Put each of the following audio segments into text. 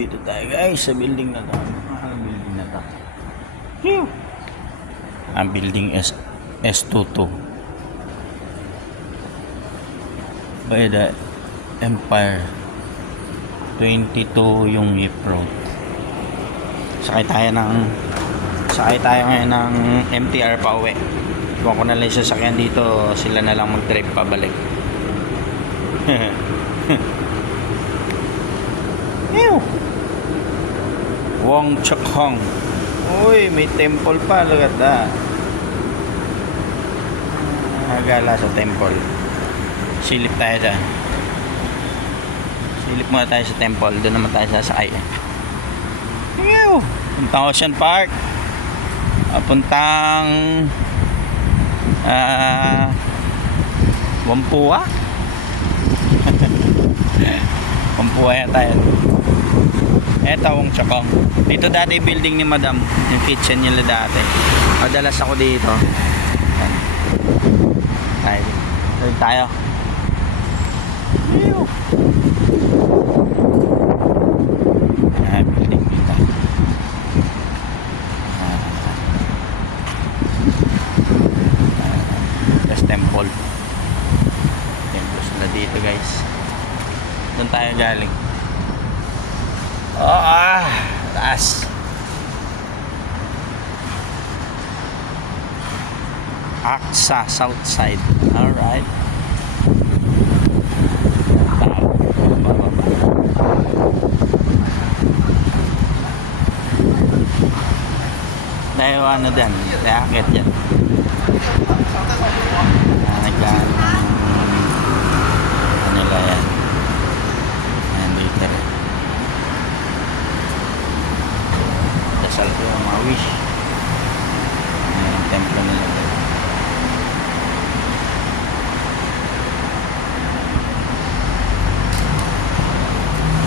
Dito tayo guys sa building na to. Ang building na to. Phew! Ang building S22 by the Empire 22 yung hip road. Sakay tayo ngayon ng MTR pa uwi. Kung ako na lang yung sasakyan dito, sila na lang mag-drive pabalik. Ew! Wong Chuk Hong. Uy, may temple pa. Look at that. Nagala sa temple. Silip tayo dyan. Silip muna tayo sa temple. Doon naman tayo sasakay. Ew! Puntang Ocean Park. Puntang Wampuwa. Wampuwa yata yan. Eto Wong Chuk Hong. Dito dati yung building ni Madam. Yung kitchen nila dati. Madalas ako dito. Tayo. Ew! Building dito. There's temple. Temple sila dito guys. Doon tayo galing. Taas. Aksa South Side. Alright. Tayo ano dyan, tayo akit dyan. Naglaan ano nila yan. Ayan dito rin. Dasal ko yung mga wish. Ayan ang templo nila dito.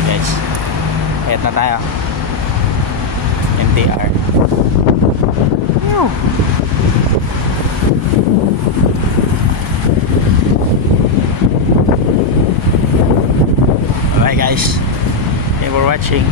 Guys, kahit na tayo MTR. Alright guys, thank you for watching.